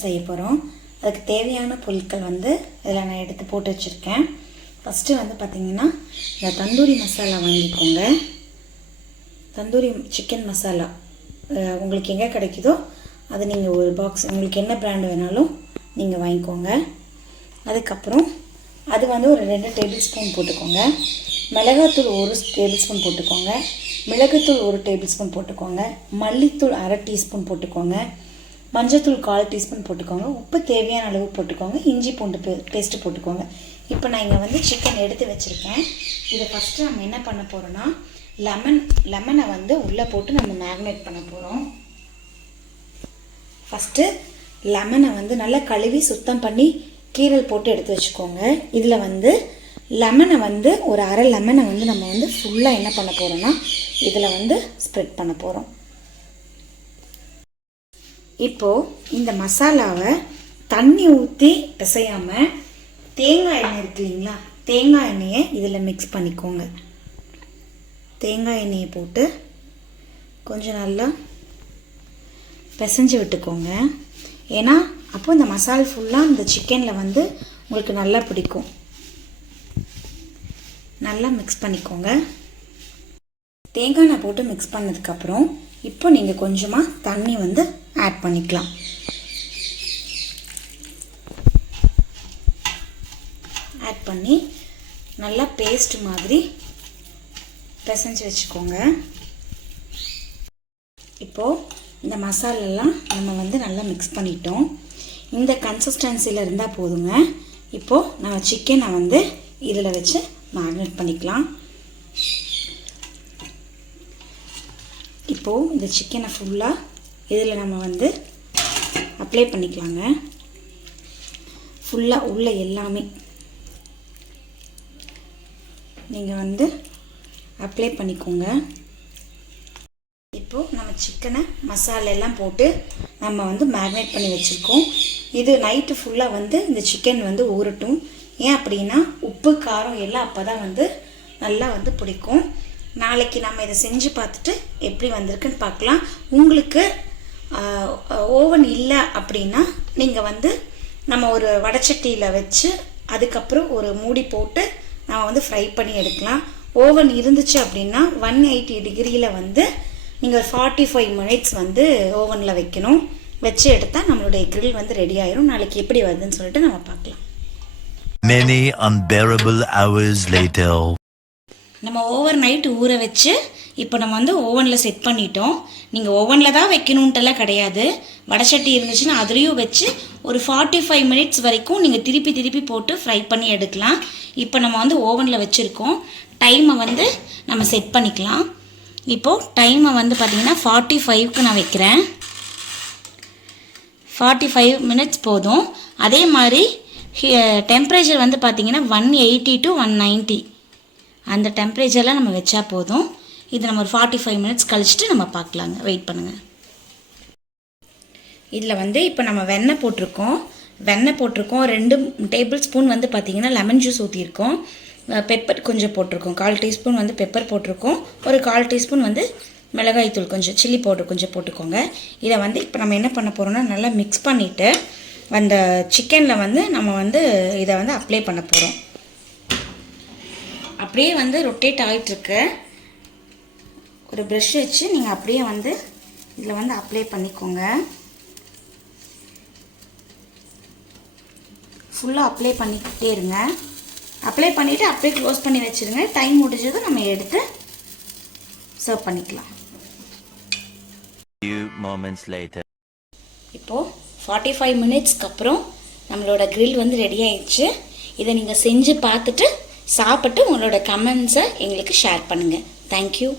Chicken செய்ய போகிறோம். அதுக்கு தேவையான பொருட்கள் வந்து இதில் நான் எடுத்து போட்டு வச்சுருக்கேன். ஃபஸ்ட்டு வந்து பார்த்திங்கன்னா இந்த தந்தூரி மசாலா வாங்கிக்கோங்க. தந்தூரி சிக்கன் மசாலா உங்களுக்கு எங்கே கிடைக்குதோ அது நீங்கள் ஒரு பாக்ஸ் உங்களுக்கு என்ன பிராண்டு வேணாலும் நீங்கள் வாங்கிக்கோங்க. அதுக்கப்புறம் அது வந்து ஒரு 2 டேபிள் ஸ்பூன் போட்டுக்கோங்க. மிளகாத்தூள் 1 டேபிள் ஸ்பூன் போட்டுக்கோங்க. மிளகுத்தூள் 1 டேபிள் ஸ்பூன் போட்டுக்கோங்க. மல்லித்தூள் 1/2 டீஸ்பூன் போட்டுக்கோங்க. மஞ்சத்தூள் 1/4 டீஸ்பூன் போட்டுக்கோங்க. உப்பு தேவையான அளவு போட்டுக்கோங்க. இஞ்சி பூண்டு பேஸ்ட்டு போட்டுக்கோங்க. இப்போ நான் இங்கே வந்து சிக்கன் எடுத்து வச்சுருக்கேன். இதை ஃபஸ்ட்டு நம்ம என்ன பண்ண போகிறோன்னா லெமனை வந்து உள்ளே போட்டு நம்ம மேரினேட் பண்ண போகிறோம். ஃபஸ்ட்டு லெமனை வந்து நல்லா கழுவி சுத்தம் பண்ணி கீரல் போட்டு எடுத்து வச்சுக்கோங்க. இதில் வந்து லெமனை வந்து ஒரு அரை லெமனை வந்து நம்ம வந்து ஃபுல்லாக என்ன பண்ண போகிறோன்னா இதில் வந்து ஸ்ப்ரெட் பண்ண போகிறோம். இப்போது இந்த மசாலாவை தண்ணி ஊற்றி பிசையாமல் தேங்காய் எண்ணெய் இருக்கு இல்லைங்களா, தேங்காய் எண்ணெயை இதில் மிக்ஸ் பண்ணிக்கோங்க. தேங்காய் எண்ணெயை போட்டு கொஞ்சம் நல்லா பிசைஞ்சு விட்டுக்கோங்க. ஏன்னா அப்போ இந்த மசாலா ஃபுல்லாக இந்த சிக்கனில் வந்து உங்களுக்கு நல்லா பிடிக்கும். நல்லா மிக்ஸ் பண்ணிக்கோங்க. தேங்காய் எண்ணெய் போட்டு மிக்ஸ் பண்ணதுக்கப்புறம் இப்போ நீங்கள் கொஞ்சமாக தண்ணி வந்து ஆட் பண்ணிக்கலாம். ஆட் பண்ணி நல்லா பேஸ்ட் மாதிரி பிசைஞ்சு வச்சுக்கோங்க. இப்போது இந்த மசாலெல்லாம் நம்ம வந்து நல்லா மிக்ஸ் பண்ணிட்டோம். இந்த கன்சிஸ்டன்சியில் இருந்தால் போதுங்க. இப்போது நம்ம சிக்கனை வந்து இதில் வச்சு மேரினேட் பண்ணிக்கலாம். இப்போது இந்த சிக்கனை ஃபுல்லாக இதில் நம்ம வந்து அப்ளை பண்ணிக்கலாங்க. ஃபுல்லாக உள்ள எல்லாமே நீங்கள் வந்து அப்ளை பண்ணிக்கோங்க. இப்போது நம்ம சிக்கனை மசாலெல்லாம் போட்டு நம்ம வந்து மேரினேட் பண்ணி வச்சுருக்கோம். இது நைட்டு ஃபுல்லாக வந்து இந்த சிக்கன் வந்து ஊறட்டும். ஏன் அப்படின்னா உப்பு காரம் எல்லாம் அப்போ தான் வந்து நல்லா வந்து பிடிக்கும். நாளைக்கு நம்ம இதை செஞ்சு பார்த்துட்டு எப்படி வந்திருக்குன்னு பார்க்கலாம். உங்களுக்கு ஓவன் இல்லை அப்படின்னா நீங்கள் வந்து நம்ம ஒரு வடைச்சட்டியில் வச்சு அதுக்கப்புறம் ஒரு மூடி போட்டு நம்ம வந்து ஃப்ரை பண்ணி எடுக்கலாம். ஓவன் இருந்துச்சு அப்படின்னா 180 டிகிரியில் வந்து நீங்கள் 45 மினிட்ஸ் வந்து ஓவனில் வைக்கணும். வச்சு எடுத்தால் நம்மளுடைய கிரில் வந்து ரெடி ஆயிரும். நாளைக்கு எப்படி வருதுன்னு சொல்லிட்டு நம்ம பார்க்கலாம். Many unbearable hours later. நம்ம ஓவர் நைட் ஊற வச்சு இப்போ நம்ம வந்து ஓவனில் செட் பண்ணிட்டோம். நீங்கள் ஓவனில் தான் வைக்கணுன்ட்டுலாம் கிடையாது. வடைச்சட்டி இருந்துச்சுன்னா அதுலேயும் வச்சு ஒரு 45 மினிட்ஸ் வரைக்கும் நீங்கள் திருப்பி போட்டு ஃப்ரை பண்ணி எடுக்கலாம். இப்போ நம்ம வந்து ஓவனில் வச்சுருக்கோம். டைமை வந்து நம்ம செட் பண்ணிக்கலாம். இப்போது டைமை வந்து பார்த்திங்கன்னா 45க்கு நான் வைக்கிறேன். 45 மினிட்ஸ் போதும். அதே மாதிரி டெம்பரேச்சர் வந்து பார்த்திங்கன்னா 180 to 190 அந்த டெம்பரேச்சரில் நம்ம வச்சா போதும். இது நம்ம ஒரு 45 மினிட்ஸ் கழிச்சிட்டு நம்ம பார்க்கலாங்க. வெயிட் பண்ணுங்கள். இதில் வந்து இப்போ நம்ம வெண்ணெய் போட்டிருக்கோம். 2 டேபிள் ஸ்பூன் வந்து பார்த்திங்கன்னா லெமன் ஜூஸ் ஊற்றிருக்கோம். பெப்பர் கொஞ்சம் போட்டிருக்கோம். 1/4 டீஸ்பூன் வந்து பெப்பர் போட்டிருக்கோம். ஒரு 1/4 டீஸ்பூன் வந்து மிளகாய் தூள் கொஞ்சம் சில்லி பவுடர் கொஞ்சம் போட்டுக்கோங்க. இதை வந்து இப்போ நம்ம என்ன பண்ண போகிறோம்னா நல்லா மிக்ஸ் பண்ணிவிட்டு அந்த சிக்கனில் வந்து நம்ம வந்து இதை வந்து அப்ளை பண்ண போகிறோம். அப்படியே வந்து ரொட்டேட் ஆகிட்டுருக்கு. ஒரு ப்ரஷ் வச்சு நீங்கள் அப்படியே வந்து இதில் வந்து அப்ளை பண்ணிக்கோங்க. ஃபுல்லாக அப்ளை பண்ணிக்கிட்டே இருங்க. அப்ளை பண்ணிவிட்டு அப்படியே க்ளோஸ் பண்ணி வச்சுருங்க. டைம் முடிஞ்சதும் நம்ம எடுத்து சர்வ் பண்ணிக்கலாம். இப்போது 45 மினிட்ஸ்க்கு அப்புறம் நம்மளோட கிரில் வந்து ரெடி ஆயிடுச்சு. இதை நீங்கள் செஞ்சு பார்த்துட்டு சாப்பிட்டு உங்களோட கமெண்ட்ஸை எங்களுக்கு ஷேர் பண்ணுங்கள். தேங்க்யூ.